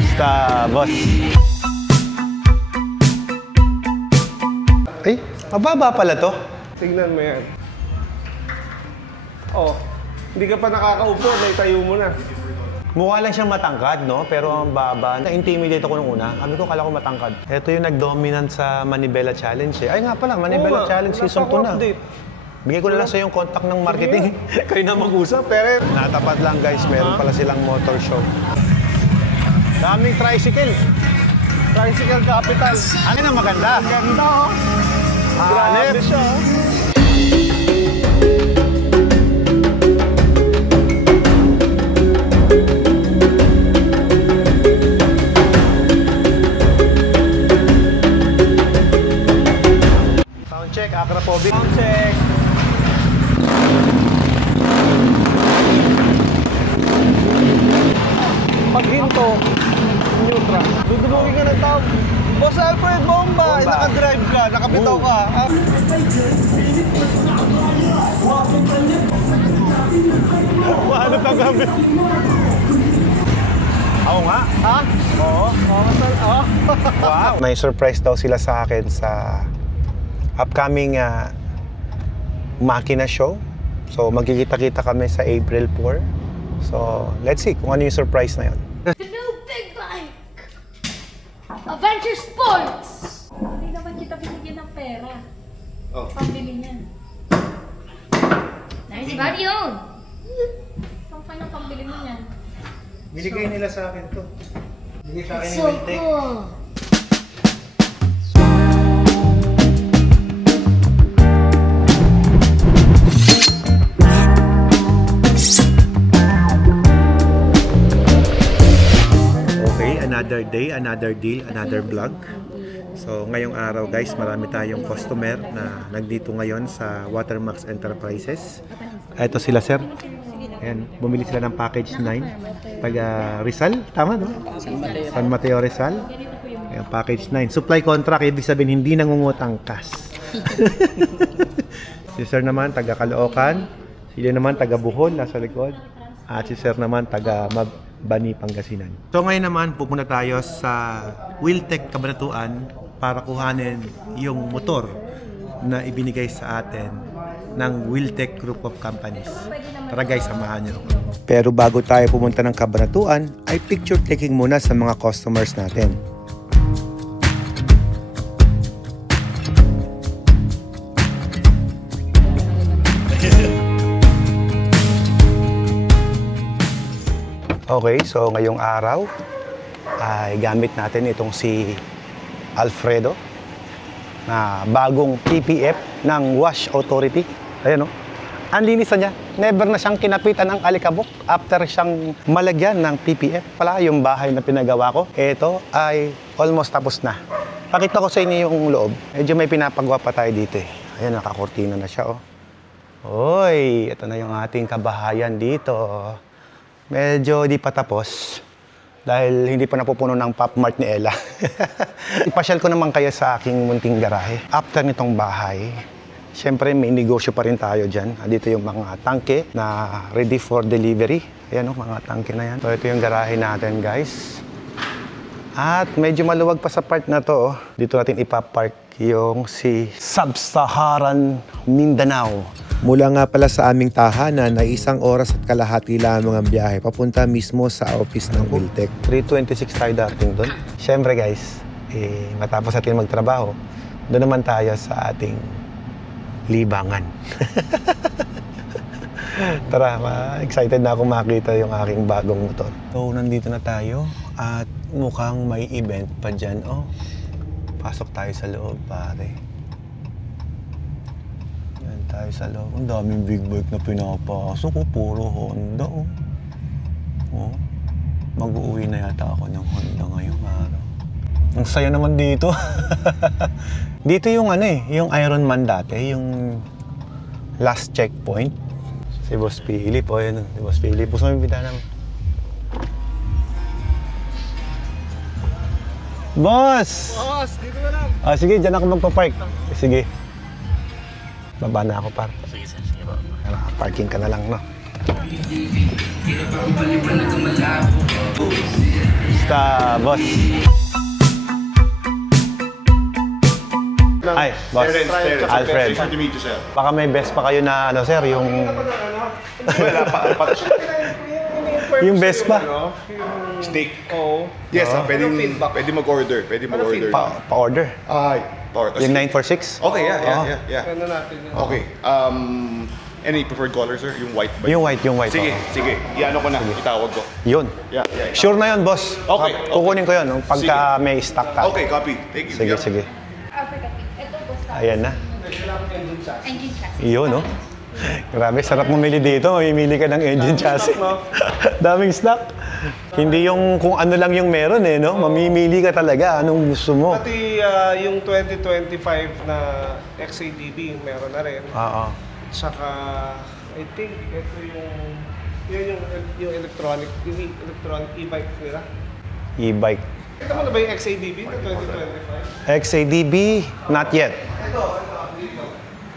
Basta, boss. Ay, mababa pala to. Tignan mo yan. Oh, hindi ka pa nakakaupo, naitayo mo na. Mukha lang siyang matangkad, no? Pero ang baba. Na-intimidate ako nung una. Sabi ko, kala ko matangkad. Ito yung nag-dominant sa Manibela Challenge eh. Ay nga pala, Manibela Challenge Season 2 na. Bigay ko na lang sa yung contact ng marketing. Kayo na mag-usap. Pero natapat lang guys, meron pala silang motor show. Daming tricycle. Tricycle capital. Ano na maganda? Ganda oh. Grabe siya oh. Sound check, acrophobic. Sound check. Pag hinto, neutral. Dudumugin ka ng tao. Boss Alfred, bomba! Naka-drive ka, nakabitaw ka. Paano tagabi? Oo nga. Ha? Oo. Oo. Wow! May surprise daw sila sa akin sa upcoming Makina show. So magkikita-kita kami sa April 4. So let's see kung ano yung surprise na yun. The new big bike! Adventure Sports! Hindi naman kita binigyan ng pera. Oh. Pambili niyan. Nice ba yun? Saan pa yung pambili mo niyan? Binigay nila sa akin to. Binigay sa akin So cool! Another day, another deal, another vlog. So ngayong araw guys, marami tayong customer na nagdito ngayon sa Watermax Enterprises. Ito sila sir. Ayan, bumili sila ng package 9. Taga Rizal, tama no? San Mateo Rizal. Ayan, package 9. Supply contract, ibig sabihin hindi nangungutang cash. Si sir naman taga Caloocan. Sila naman taga Bohol, nasa likod. At si sir naman taga Bani, Pangasinan. So ngayon naman pupunta tayo sa Wheeltech Cabanatuan para kuhanin yung motor na ibinigay sa atin ng Wheeltech Group of Companies. Tara guys, samahan nyo. Pero bago tayo pumunta ng Cabanatuan, ay picture taking muna sa mga customers natin. Okay, so ngayong araw ay gamit natin itong si Alfredo na bagong PPF ng Wash Authority. Ayan o, ang linis na niya. Never na siyang kinapitan ng alikabok after siyang malagyan ng PPF. Pala yung bahay na pinagawa ko, ito ay almost tapos na. Pakita ko sa inyo yung loob. Medyo may pinapagawa pa tayo dito eh. Ayan, nakakortina na siya oh. Oy, ito na yung ating kabahayan dito. Medyo di pa tapos dahil hindi pa napupuno ng Pop Mart ni Ella. Ipasyal ko naman kayo sa aking munting garahe. After nitong bahay, syempre may negosyo pa rin tayo dyan. Dito yung mga tangke na ready for delivery. Ayan o, mga tangke na yan. So ito yung garahe natin guys. At medyo maluwag pa sa part na to. Dito natin ipapark yung si Sub-Saharan Mindanao. Mula nga pala sa aming tahanan na 1 oras at kalahati lamang ang biyahe papunta mismo sa office ng Wheeltech. 3:26 tayo dating doon. Siyempre guys, matapos natin magtrabaho, doon naman tayo sa ating libangan. Tara, excited na ako makita yung aking bagong motor. So, nandito na tayo at mukhang may event pa dyan. Oh, pasok tayo sa loob pare. Tayo sa loob. Ang daming big bike na pinapasok. Puro Honda. Oh. Mag-uwi na yata ako ng Honda ngayong araw. Ang saya naman dito. Dito yung yung Ironman dati. Yung last checkpoint. Si Boss Philip. O yun. Si Boss Philip. Gusto mo yung bintana mo? Boss! Boss, dito na lang. Sige, dyan ako magpa-park. Sige. Baba na ako, par. Sige, sir. Sige po. Parking ka na lang, no? Basta, boss. Ay, boss. Alfred. Pleasure to meet you, sir. Baka may best pa kayo na, ano, sir, yung... Wala pa, apat. Yung best pa. Steak. Oo. Yes, pwede mag-order. Pwede mag-order. Pa-order. Ay, Yung 946? Okay, yeah. Ano natin yun? Okay. Any preferred color, sir? Yung white ba? Yung white. Sige, oo. sige. Iano ko na. Itawag ko. Yun. Yeah. Sure na yun, boss. Okay. Kukunin ko yun nung pagka may stock ka. Okay, copy. Thank you. Sige, Yeah. sige. Africa Pink. Ito po sa Ayan na. engine chassis. Yun, no? Grabe, sarap mamili dito. Mamimili ka ng engine chassis. Daming stock. Hindi yung kung ano lang yung meron eh, no? Mamimili ka talaga. Anong gusto mo? Pati yung 2025 na XADB, meron na rin. Oo. Tsaka, I think, ito yung electronic e-bike nila. E-bike. Ito mo na ba yung XADB na 2025? XADB, not yet. Ito, dito.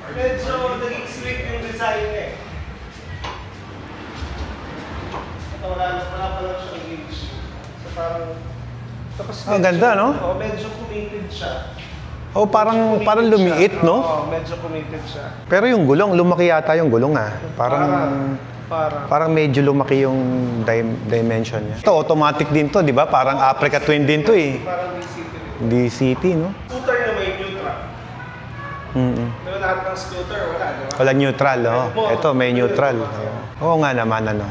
Medyo naging slick yung design eh. Ito, wala pa lang siyang gauge. So parang... Tapos Ang ganda, no? Oh, medyo committed siya. Oh, parang lumiit, no? Oo, medyo committed siya. Pero yung gulong, lumaki yata yung gulong ah. Parang medyo lumaki yung dimension niya. Ito, automatic din to, di ba? Parang Africa Twin din to eh. Parang DCT. DCT, no? Scooter na may neutral. Diba lahat ng scooter, wala, di ba? Walang neutral, oh. Ito, may neutral. Oo nga naman, ano.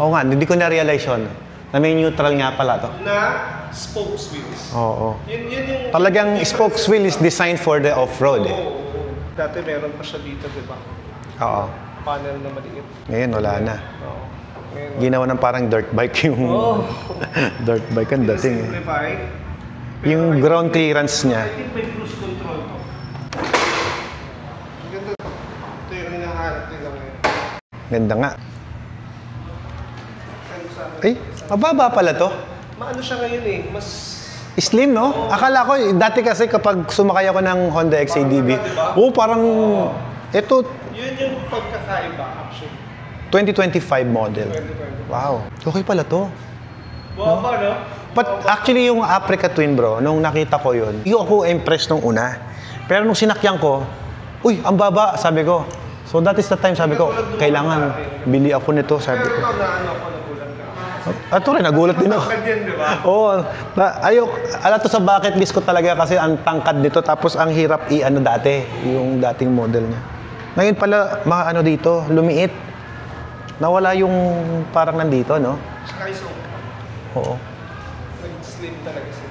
Oo nga, hindi ko na-realize yun. Na may neutral nga pala to. Na spokes wheels. Oo. Yun yung... Talagang spokes wheel is designed for the off-road eh. Oo. Dati meron pa siya dito, di ba? Oo. Panel na maliit. Ngayon, wala na. Oo. Ngayon, Ginawa ng parang dirt bike yung... dirt bike ang dating eh. simplify. Yung ground clearance niya. I think may cruise control to. Ganda to. Ito yung hinahanap nila ngayon. Ganda nga. Ano sa amin? Ay, mababa pala to. Maano siya ngayon eh, mas... Slim, no? Akala ko, dati kasi kapag sumakay ako ng Honda XADB, parang, ito, Yun yung pagkakaiba, actually. 2025 model. 2020. Wow. Okay pala to. Buwaba, no? But actually, yung Africa Twin, bro, nung nakita ko yun, yung ako impressed nung una. Pero nung sinakyan ko, uy, ang baba, sabi ko. So that is the time, sabi ko, kailangan bili ako nito, sabi Pero ko. ito na ano ako, nagulat ka. Ito rin, nagulat din ako. Yan, di ba? Oo. Ala to sa bucket list ko talaga kasi ang tangkad nito tapos ang hirap i-ano dati, yung dating model niya. Ngayon pala, mga ano dito, lumiit. Nawala yung parang nandito, no? Saka iso. Oo. Nag-slim talaga siya.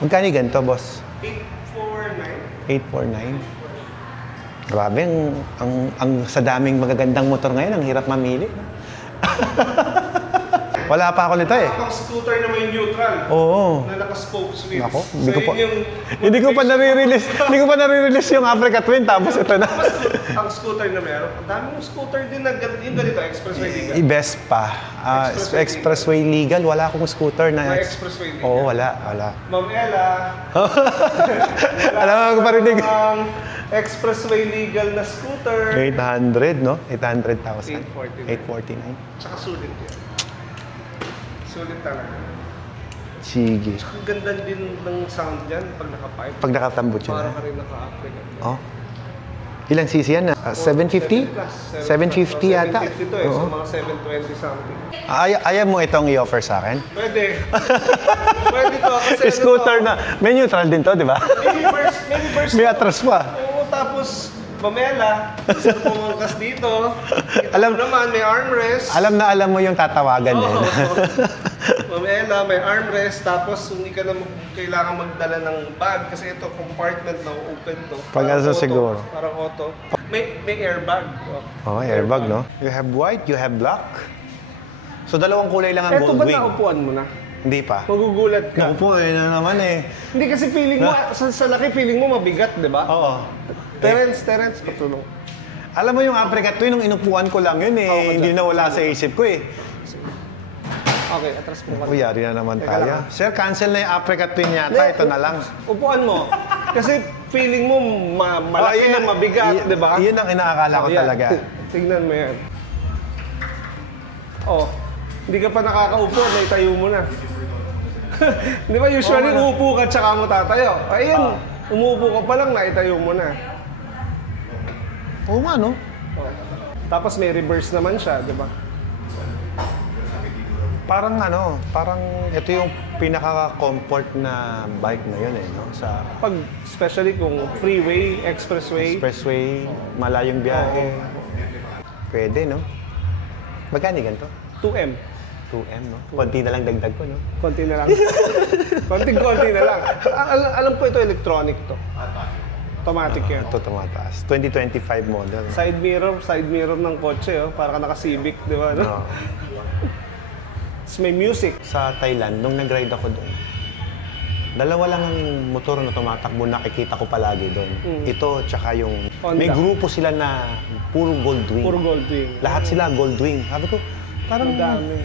Magkano yung ganito, boss? 849. 849. Grabe, ang sa daming magagandang motor ngayon, ang hirap mamili. Wala pa ako nito eh. Ang scooter na may neutral. Oo. Na naka-spokes wheels. Nako, So, yun yung hindi ko pa nare-release yung Africa Twin tapos ito na. ang scooter na meron. Ang daming scooter din na yung ganito, expressway legal. I-best pa. Expressway legal, wala akong scooter na. May expressway legal. Oo, wala. Ma'am Ella. Alam mo ko parinig. Ang expressway legal na scooter. 800, no? 800,000. 849. 849. Tsaka sulit yan. Sulit talaga. Sige. Tsaka ang ganda din ng sound dyan pag naka-pipe. Pag nakatambot yun. Para ka rin naka-Africa. Oh. Ilang cc yan? 750? 750 yata. 750 to eh. So mga 720 something. Ayaw mo itong i-offer sa akin? Pwede. Pwede to. Kasi Scooter na. May neutral din to, di ba? Maybe first. May atras pa. Oo, tapos mamela. Isa pumangkas dito. Alam- Ito naman, may armrest. Alam mo yung tatawagan eh. Mamela, may armrest. Tapos hindi ka na kailangan magdala ng bag. Kasi ito, compartment na open to. Pag Parang asa auto. siguro. Parang auto. May airbag. Oh, airbag, no? You have white, you have black. So, dalawang kulay lang ang Ito gold ba wing. naupuan mo na? Hindi pa. Magugulat ka. Naku po, na naman eh. Hindi kasi feeling mo, sa laki feeling mo mabigat, di ba? Oo. Terence, patulong. Alam mo yung Africa Twin, nung inupuan ko lang yun eh. Hindi na wala sa isip ko eh. Okay, atras mo ka. O, yari na naman Teka tayo. lang. Sir, cancel na yung Africa Twin yata. Ito na lang. Upuan mo. Kasi feeling mo malaki yun na ang- mabigat, di ba? Yun ang inaakala ko Yan. talaga. Tignan mo yan. Oh, hindi ka pa nakakaupo, naitayo mo na. Di ba usually uupo ka tsaka mo tatayo? Ayun, umuupo ka pa lang, naitayo mo na. Oo nga, no? Oh. Tapos may reverse naman siya, di ba? Parang ito yung pinaka-comfort na bike na yun eh, no? Sa Pag, especially kung freeway, expressway. malayong biyahe. Pwede, no? Magkano ganito? 2M. 2M, no? Konti na lang dagdag ko, no? Konti na lang. Konting-konti na lang. Alam ko ito, electronic to. Automatic yan. Ito tumataas. 2025 model. No? Side mirror ng kotse, oh. Para ka naka-Civic, di ba? No? No. Tapos may music. Sa Thailand, nung nag-ride ako doon, dalawa lang ang motor na tumatakbo, nakikita ko palagi doon. Ito, tsaka yung... Honda. May grupo sila na puro Goldwing. Puro Goldwing. Lahat sila Goldwing. Sabi ko, parang... Ang dami.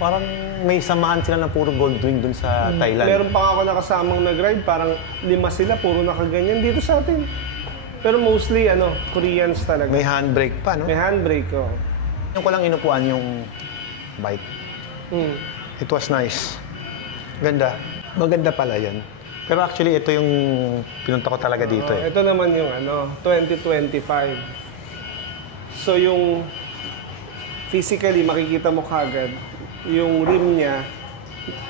Parang may samahan sila na puro Goldwing doon sa Thailand. Meron pa ako nakasamang nag-ride, parang 5 sila, puro nakaganyan dito sa atin. Pero mostly, Koreans talaga. May handbrake pa, no? May handbrake, oh. Yung ko lang inupuan yung bike. It was nice. Ganda. Maganda pala yan. Pero actually, ito yung pinunta ko talaga dito eh. Ito naman yung 2025. So yung physically makikita mo kagad yung rim niya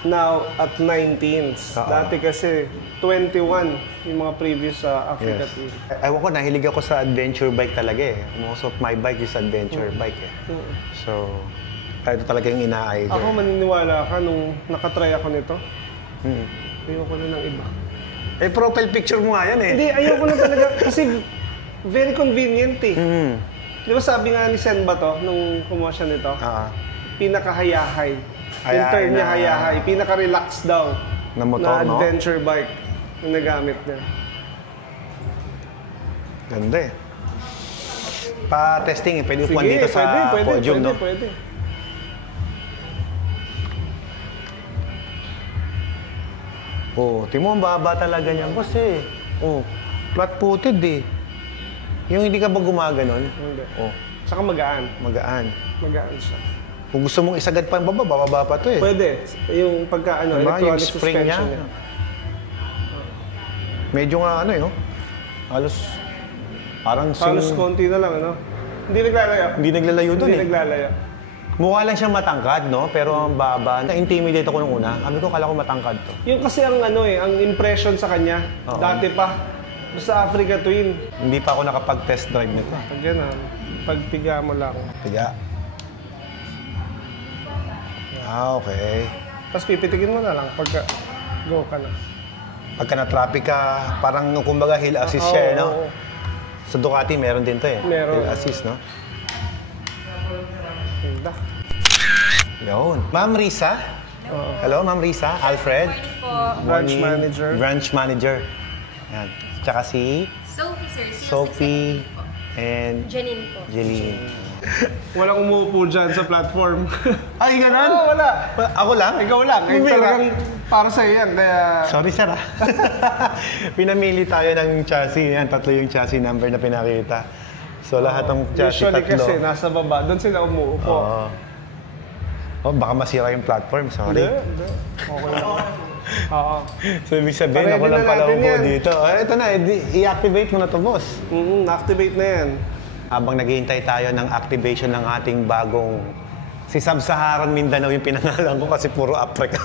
now at 19s. Dati kasi 21 yung mga previous sa Africa Yes. Twin. Ewan ko, nahilig ako sa adventure bike talaga eh. Most of my bike is adventure bike eh. So, ito talaga yung ina-idol. Ako maniniwala ka nung nakatry ako nito. Ayoko na ng iba. Eh, profile picture mo nga yan eh. Hindi, ayoko na talaga kasi very convenient eh. Di ba sabi nga ni Sen ba to, nung kumuha siya nito? Pinaka-hayahay. Yung turn niya na- hayahay. Pinaka-relax daw. Na motor, no? adventure bike yung nagamit niya. Ganda eh. Pa-testing eh. Pwede upuan dito sa podium, no? Pwede. Oo, timo ang baba talaga niyan kasi. Flat-footed eh. Yung hindi ka ba gumaganon? Hindi. Saka magaan. Magaan. Magaan siya. Kung gusto mong isagad pa ang baba, bababa pa to eh. Pwede. Yung pagka Diba? electronic Yung spring niya. suspension niya. Medyo nga halos parang Halos konti na lang, Hindi naglalayo. hindi naglalayo doon Hindi eh. naglalayo. Mukha lang siyang matangkad, no? Pero ang baba. Na-intimidate ako nung una. Sabi ko, kala ko matangkad to. Yung kasi ang ang impression sa kanya, Oo. dati pa, sa Africa Twin. Hindi pa ako nakapag-test drive nito. Pag gano'n, pagpiga mo lang. Tiga. Okay. Tapos pipitikin mo na lang pagka go ka na. Pagka na-traffic ka, parang kumbaga hill assist siya, no? Oo. Sa Ducati, meron din to eh. Meron. Hill assist, no? Ganda. Yun. Ma'am Risa? Oo. Hello, Ma'am Risa. Alfred? Branch Morning. manager. Branch manager. Yan. Tsaka si Sophie, sir. Sophie and Janine po. Jeline. Walang umuupo dyan sa platform. Ay, ganun? Oo, wala. Ako lang? Ikaw lang. Hindi, Talagang para sa yan. Kaya... Sorry, sir. Pinamili tayo ng chassis. Yan, 3 yung chassis number na pinakita. So, lahat ng chassis Usually 3. kasi nasa baba, doon sila umuupo. Oo. Baka masira yung platform. Sorry. Hindi. Okay lang. Oo. So, ibig sabihin, Ready ako lang na pala natin upo yan. dito. Ito na, i-activate mo na to, boss. Na-activate na yan. Habang naghihintay tayo ng activation ng ating bagong... Si Sub-Saharan Mindanao yung pinangalan ko kasi puro Africa.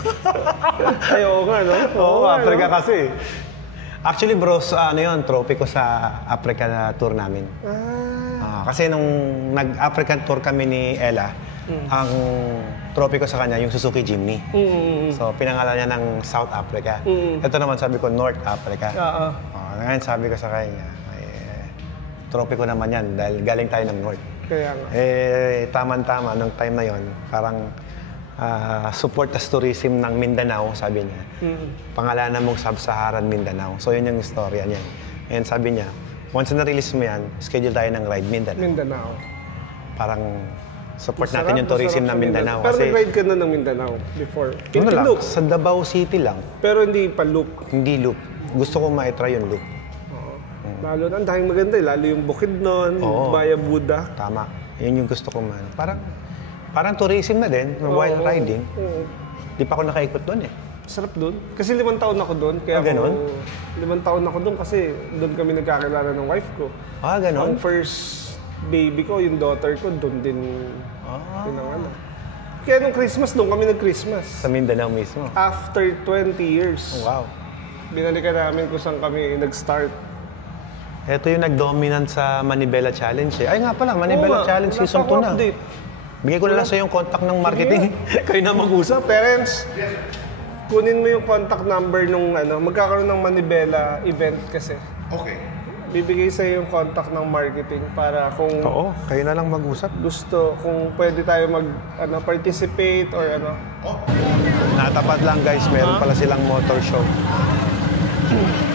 Ay, oo nga, no? Oo, nga, Africa no? kasi. Actually, bros, trophy ko sa Africa na tour namin. Kasi nung nag-African tour kami ni Ella, ang trophy ko sa kanya yung Suzuki Jimny. So, pinangalan niya ng South Africa. Ito naman sabi ko, North Africa. Oo. Ngayon sabi ko sa kanya, trophy ko naman yan dahil galing tayo ng North. Kaya nga. Tama-tama, nung time na yon, parang support as tourism ng Mindanao, sabi niya. Pangalanan mong Sub-Saharan Mindanao. So, yun yung istorya niya. And sabi niya, once na-release mo yan, schedule tayo ng ride Mindanao. Parang support natin yung tourism ng Mindanao. Pero nag-ride ka na ng Mindanao before? Ano lang, Loop. sa Davao City lang. Pero hindi pa loop. Hindi loop. Gusto ko ma-try yung loop. Lalo na, ang daming maganda eh. Lalo yung Bukidnon, Oo. Baya Buda. Tama. Yun yung gusto ko man. Parang tourism na din, while riding. Di pa ako nakaikot doon eh. Sarap doon. Kasi 5 taon ako doon. Kaya ganon? 5 taon ako doon kasi doon kami nagkakilala ng wife ko. Ganon? Ang first baby ko, yung daughter ko, doon din pinanganak. Kaya nung Christmas, doon kami nag-Christmas. Sa Mindanao mismo. After 20 years. Wow. Binalikan namin kung saan kami nag-start. Ito yung nag-dominant sa Manibela Challenge eh. Ay nga pala, Manibela Challenge wala Season pa 2 na. update. Bigay ko na lang sa yung contact ng marketing. Kayo na mag-usap. Parents, kunin mo yung contact number nung magkakaroon ng Manibela event kasi. Okay. Bibigay sa'yo yung contact ng marketing para kung Oo, kayo na lang mag-usap. gusto, kung pwede tayo participate or Natapat lang guys, meron pala silang motor show.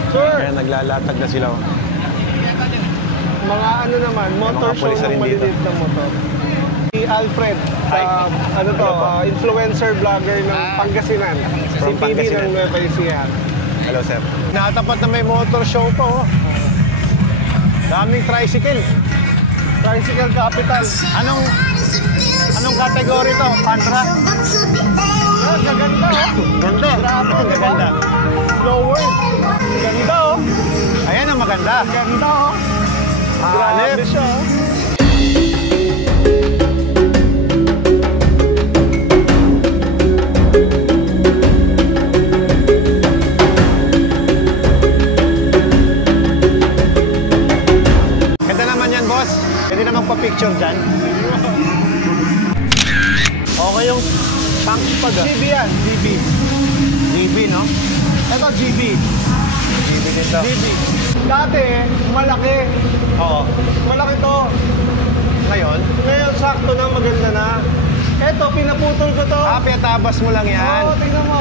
Sir, Kaya naglalatag na sila. mga naman, motor mga show pulis na ng rin dito. maliliit na motor. Si Alfred, influencer vlogger ng Pangasinan. Si From PB Pangasinan. ng Nueva Ecija. Hello sir. Natapat na may motor show pa oh. Daming tricycle. Tricycle Capital. Anong category to? Pantra? Gaganda Ganda. Grabe, Ganda. Lower. Ganda Ayan ang maganda. Ganda Grabe Alip. siya Ganda naman yan boss. Pwede na magpa-picture dyan. Okay yung tank pag GB yan, GB. GB no? Ito GB. GB dito. GB. Dati, malaki. Oo. Malaki to. Ngayon, Ngayon, sakto na, maganda na. Eto, pinaputol ko to. piyatabas mo lang yan. Oo, tingnan mo,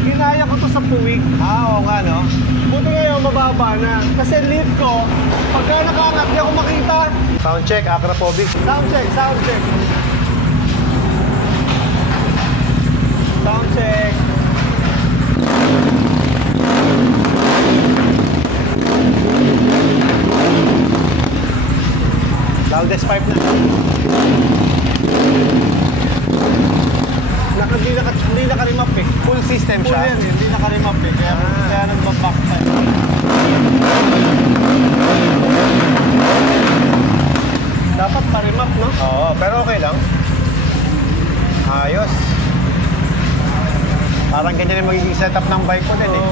Ginaya ko to sa puwik. Oo nga no? Buti ngayon, mababa na. Kasi lead ko, pagka nakaangat, di ako makita. Sound check, acrophobic. Sound check, sound check. Sound check. Loudest pipe na. Hindi naka-remap eh. Full system Full siya. yan eh, hindi naka-remap eh. Kaya nagbaback pa eh. Dapat pa-remap, no? Oo, pero okay lang. Ayos. Parang ganyan yung magiging setup ng bike ko din eh.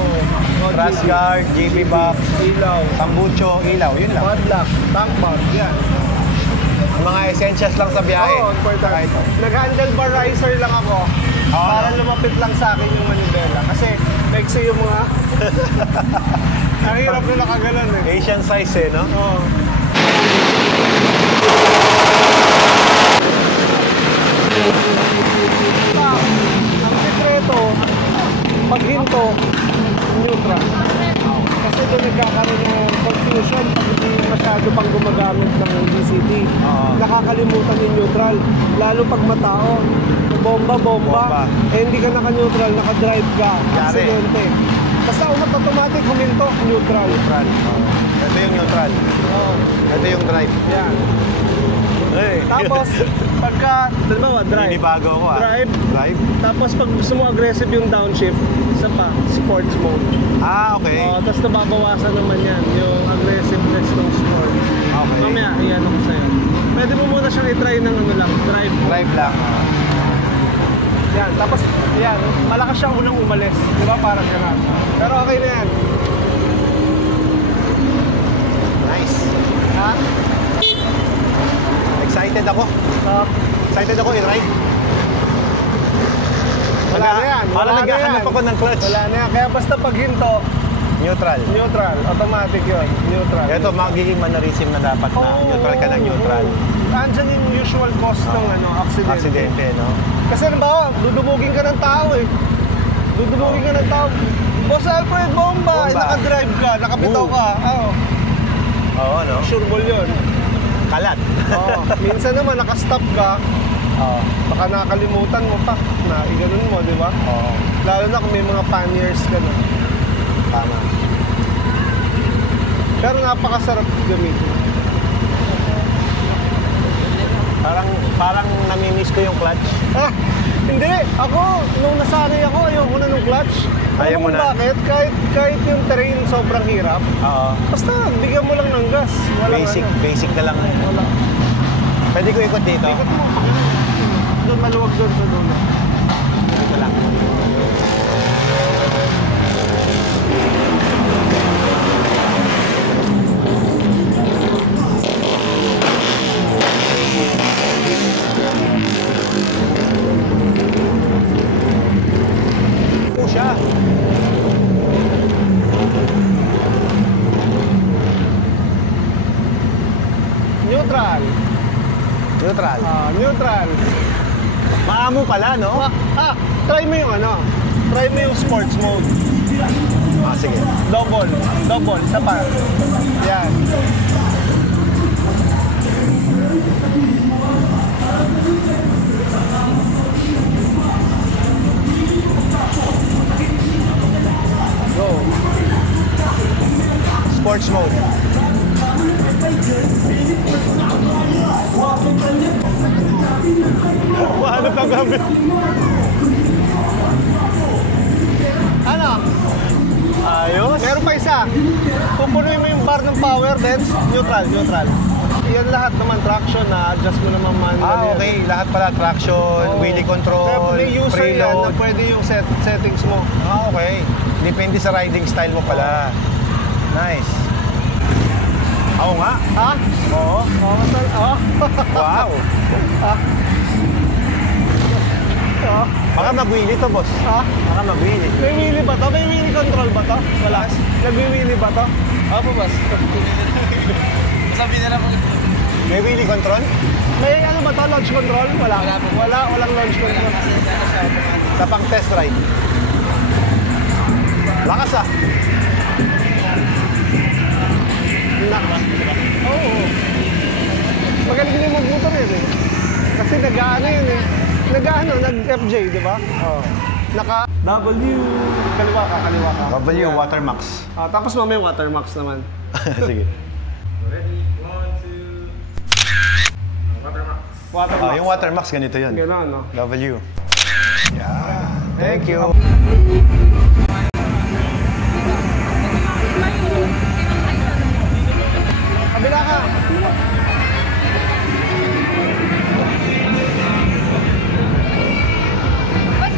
Crash guard, GB box, Ilaw. tambucho, ilaw, yun lang. Padlock. Tank bar. Yan. Ang mga essentials lang sa biyahe. Oo, important. Nag-handlebar riser lang ako. Para lumapit lang sa akin yung manibela. Kasi maiksi yung mga... Ang hirap na nakagalan eh. Asian size eh, no? Oo. Ang sekreto, pag hinto, neutral. Kasi doon nagkakaroon ng confusion pag hindi masyado pang gumagamit ng DCT. Nakakalimutan yung neutral. Lalo pag matao, bomba. Bomba. Eh hindi ka naka-neutral, naka-drive ka. Aksidente. Basta automatic huminto, neutral. Neutral. Ito yung neutral. Oo. Ito yung drive. Yan. Hey. Tapos, pagka, halimbawa, drive. Ninibago ako ah. Drive. Drive? Tapos pag gusto mo aggressive yung downshift, isa pa, sports mode. Okay. Tapos nababawasan naman yan, yung aggressiveness ng sport. Okay. Mamaya, iyan ako sa'yo. Pwede mo muna siyang i-try ng drive. Drive lang. Yan, tapos, yan, malakas siyang unang umalis. Di ba? Parang gano'n. Pero okay na yan. Nice. Ha? Excited ako. Excited ako i-ride. Wala na yan. Parang naghahanap ako ng clutch. Wala na yan. Kaya basta pag hinto, Neutral. neutral. Automatic yun. Neutral. Ito, magiging mannerism na dapat na. Neutral ka ng neutral. Andyan yung usual cost ng aksidente. Aksidente, no? Kasi halimbawa, dudumugin ka ng tao eh. Dudumugin ka ng tao. Boss Alfred, bomba! Bomba. Naka-drive ka, nakabitaw ka. Oo, no? Sure ball yun. Kalat. Minsan naman, nakastop ka. Oo. Baka nakakalimutan mo pa na iganon mo, di ba? Oo. Lalo na kung may mga panniers ka na. Tama. Pero napakasarap gamitin. Parang namimiss ko yung clutch. Ah, hindi. Ako, nung nasanay ako, ayoko na nung clutch. Ayaw mo kung na? bakit? Kahit yung terrain sobrang hirap, Oo. basta bigyan mo lang ng gas. Walang Basic na lang. Wala. Pwede ko ikot dito? Ikot mo. Doon, maluwag doon sa dulo. Dito lang. Po siya. Neutral. Neutral. Neutral. Maamo pala, no? Try mo yung ano. Try mo yung sports mode. Sige. Double. Isa pa. Yan. Go. Sports mode. Paano tagamit? Ano? Ayos. Meron pa isa. Pupunuin mo yung bar ng power, then neutral. Yan lahat naman traction na adjust mo naman manual. Okay. Lahat pala. Traction, wheelie control, Kaya may user yan na preload. pwede yung settings mo. Okay. Depende sa riding style mo pala. Nice. Oo nga. Ha? Oo. Wow. Baka mag-wheelie to, boss. Ha? Baka mag-wheelie. May wheelie ba to? May wheelie control ba to? Wala. Nagwi-wheelie ba to? Opo, boss. Sabi nila po. May wheelie control? May ano ba to? Launch control? Wala. Walang launch control. Sa pang test ride. Lakas ah. Oo. Magaling din mag-motor yun eh. Kasi nag-ano yun eh. Nag-FJ, di ba? Oo. Naka W. Kaliwa ka. W, Watermax. Tapos mamaya yung Watermax naman. Sige. Ready? 1, 2. Watermax. Watermax. Yung Watermax, ganito yun. Gano'n, no? W. Yeah. Thank you. Kabila ka.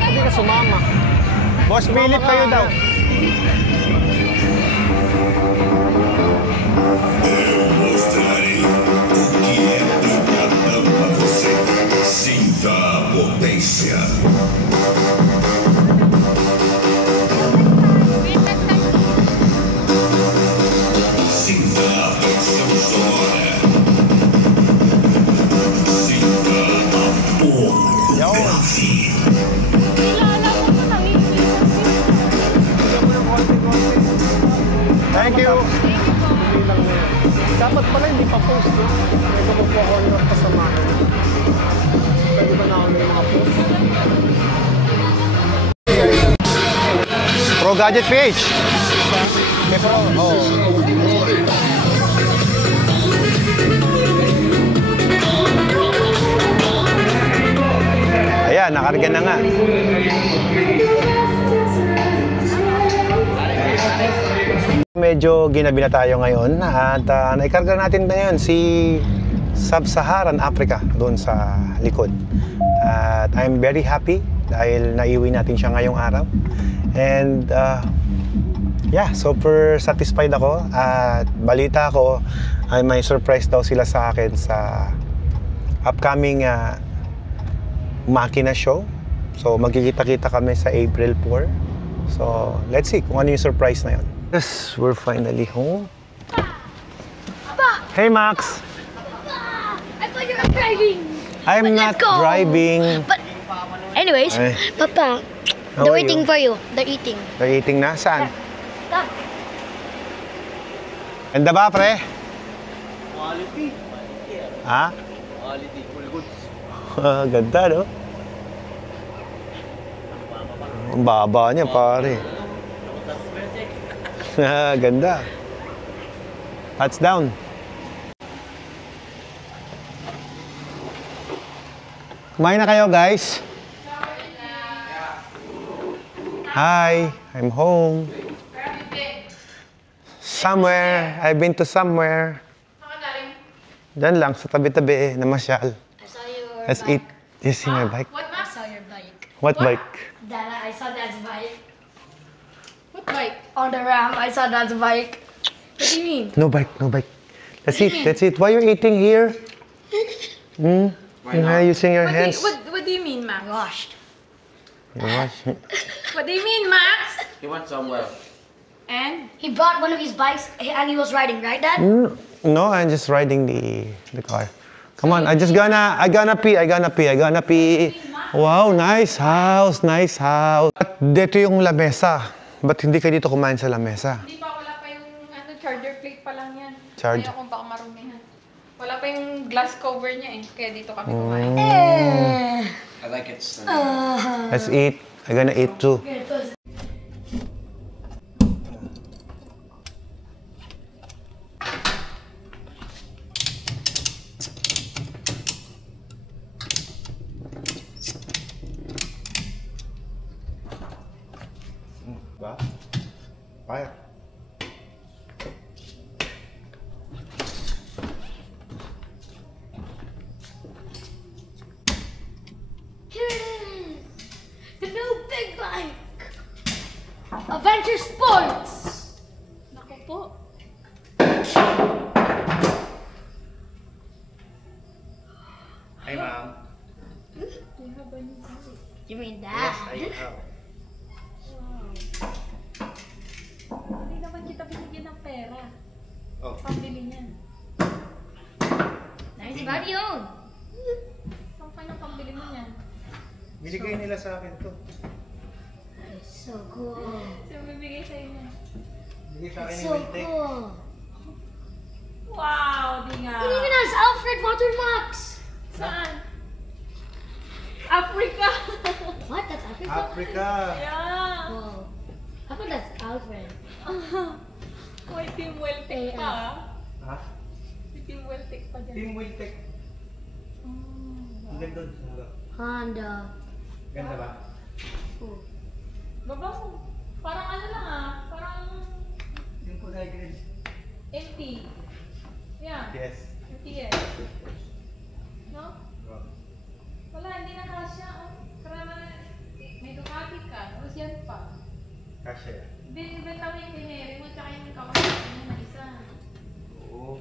Hindi ka sumama. Boss Philip, kayo daw. Mostrarei o que é pancadão pra você. Sinta a potência. Sinta a pressão sonora. Sinta a potência. Thank you. Hindi lang na yun. Dapat pala hindi pa post, no? Ito magpo-corner pa sa mga. Pwede ba na yung mga post? Pro Gadget PH. May pro. Oh. Ayan, nakarga na nga. Medyo ginabi na tayo ngayon at naikarga natin ngayon si Sub-Saharan Africa doon sa likod. At I'm very happy dahil naiuwi natin siya ngayong araw. And yeah, super satisfied ako at balita ko ay may surprise daw sila sa akin sa upcoming Makina show. So magkikita-kita kami sa April 4. So let's see kung ano yung surprise na yun. Yes, we're finally home. Papa! Hey Max! I thought you were driving! I'm But not let's go. driving. But anyways, Ay. Papa, How they're are waiting you? for you. They're eating. They're eating na? Saan? Stop. Ganda ba, pre? Quality. Ha? Quality. Full goods. Ganda, no? Ang baba niya, pare. Ganda. Touchdown. Kumain na kayo, guys? Hi, I'm home. Somewhere. I've been to somewhere. Diyan lang, sa tabi-tabi, namasyal. I saw your Let's bike. eat. You see my bike? I saw your bike. What bike? Dad, I saw Dad's bike. What bike? On the ram, I saw Dad's bike. What do you mean? No bike, no bike. Let's eat, let's eat. Why you're eating here? Hmm? You're using your hands. What do you mean, Max? Gosh. You wash it. What do you mean, Max? He went somewhere. And? He brought one of his bikes and he was riding, right, Dad? No, I'm just riding the car. Come on, I gonna pee. Wow, nice house, nice house. At dito yung lamesa. Ba't hindi kayo dito kumain sa lamesa? Hindi pa, wala pa yung charger plate pa lang yan. Charge- Ayaw kung baka marumihan. Wala pa yung glass cover niya eh. Kaya dito kami kumain. I like it. Let's eat. I'm gonna eat too. Ba? Fire. Here it is. The new big bike. Adventure Sports. Naku po. Hi, ma'am. You mean that? Hindi naman kita binigyan ng pera. Oh. Pambili niyan. Nice bag yun. Saan pa yung pambili mo niyan? Binigay nila sa akin to. So cool. Sino bibigay sa'yo niyan? Binigay sa akin So cool. Wow, di nga. It even has Alfred Watermax. Saan? Africa! What? That's Africa? Africa. Yeah! Whoa. I thought that's Alfred. May Team Weltec pa ah. Ha? May Team Weltec pa dyan. Team Wiltec. Ang ganda doon. Honda. Ganda ba? Cool. Baba mo. Parang ano lang ah. Parang Yung kulay green. empty. Yeah. Yes. Empty eh. No? Wala, hindi na kasya. Oh. Karama, may Ducati ka. Tapos yan pa. Kasya. Binibenta mo yung pineri mo tsaka yung kakasya mo na isa. Oo.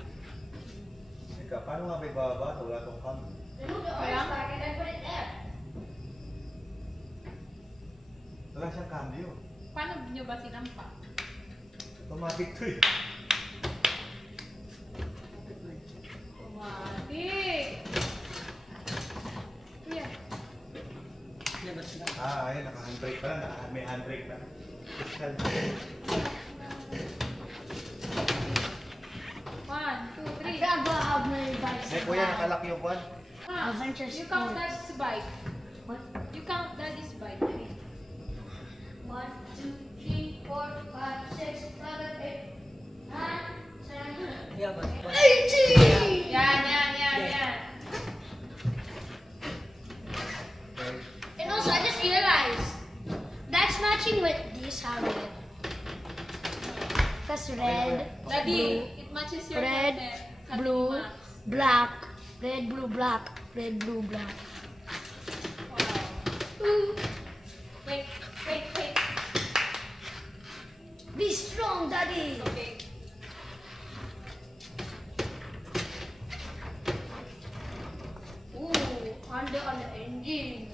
Teka, paano nga may baba? Wala tong cam. Remove the Kaya? orange bag and then put it there. Wala siyang cambio. Paano nyo ba sinampa? Automatic to eh. Automatic! Kuya, Ayun, naka-handbrake pa lang. May handbrake pa. Fiscal. 1, 2, 3. Grab how many bikes. Eh, kuya, nakalak yung kwan. Adventure You count Sports. Daddy's bike. What? You count Daddy's bike. 1, 2, 3, 4, 5, 6, 7, 8, 9, 10, 18! Yan. And also, I just realized that's matching with this habit. That's red, Daddy, it matches your red, helmet. Sabi ni blue, Max. black, red, blue, black, red, blue, black. Wow. Wait. Be strong, Daddy. Okay. Ooh, Honda on the engine.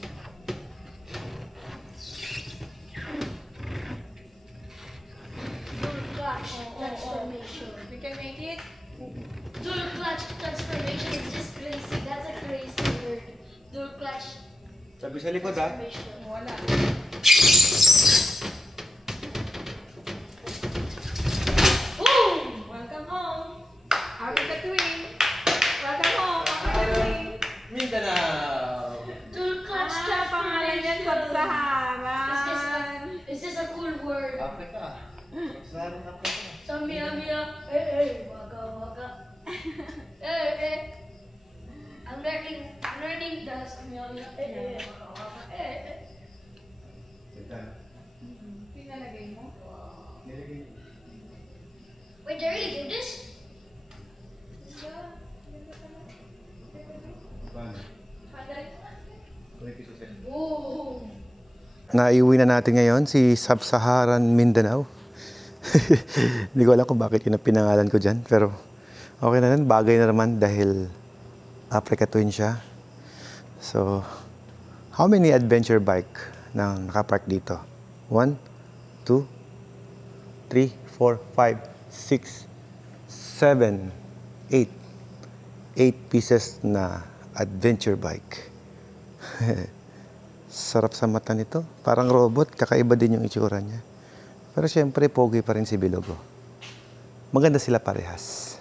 Dual clutch transformation. We can make it. Dual clutch transformation is just crazy. That's a crazy word. Dual clutch Sabi sa likod ha. transformation. Wala. Boom! Welcome home. Happy the Queen. Welcome home. Happy the Queen. Mindanao. Dual clutch Pangalan yan sa transformation. Saharan. Is this a cool word? Africa. Saan Africa? So Mia, waka waka. I'm learning Running dust. Pinalagay mo? Wait, they really do this? Oh. Naiuwi na natin ngayon si Sub-Saharan Mindanao. Hindi ko alam kung bakit yun ang pinangalan ko dyan. Pero okay na yan. Bagay na naman dahil Africa Twin siya. So, how many adventure bike na nakapark dito? 1, 2, 3, 4, 5, 6, 7, 8. 8 pieces na adventure bike. Sarap sa mata nito. Parang robot. Kakaiba din yung itsura niya. Pero syempre, pogi pa rin si Bilogo. Maganda sila parehas.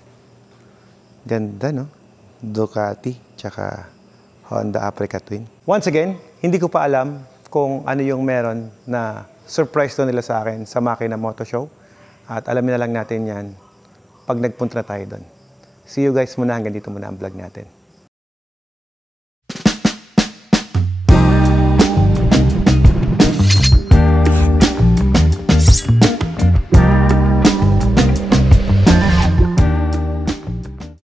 Ganda, no? Ducati, tsaka Honda Africa Twin. Once again, hindi ko pa alam kung ano yung meron na surprise to nila sa akin sa Makina Moto Show. At alamin na lang natin yan pag nagpunta na tayo doon. See you guys muna. Hanggang dito muna ang vlog natin.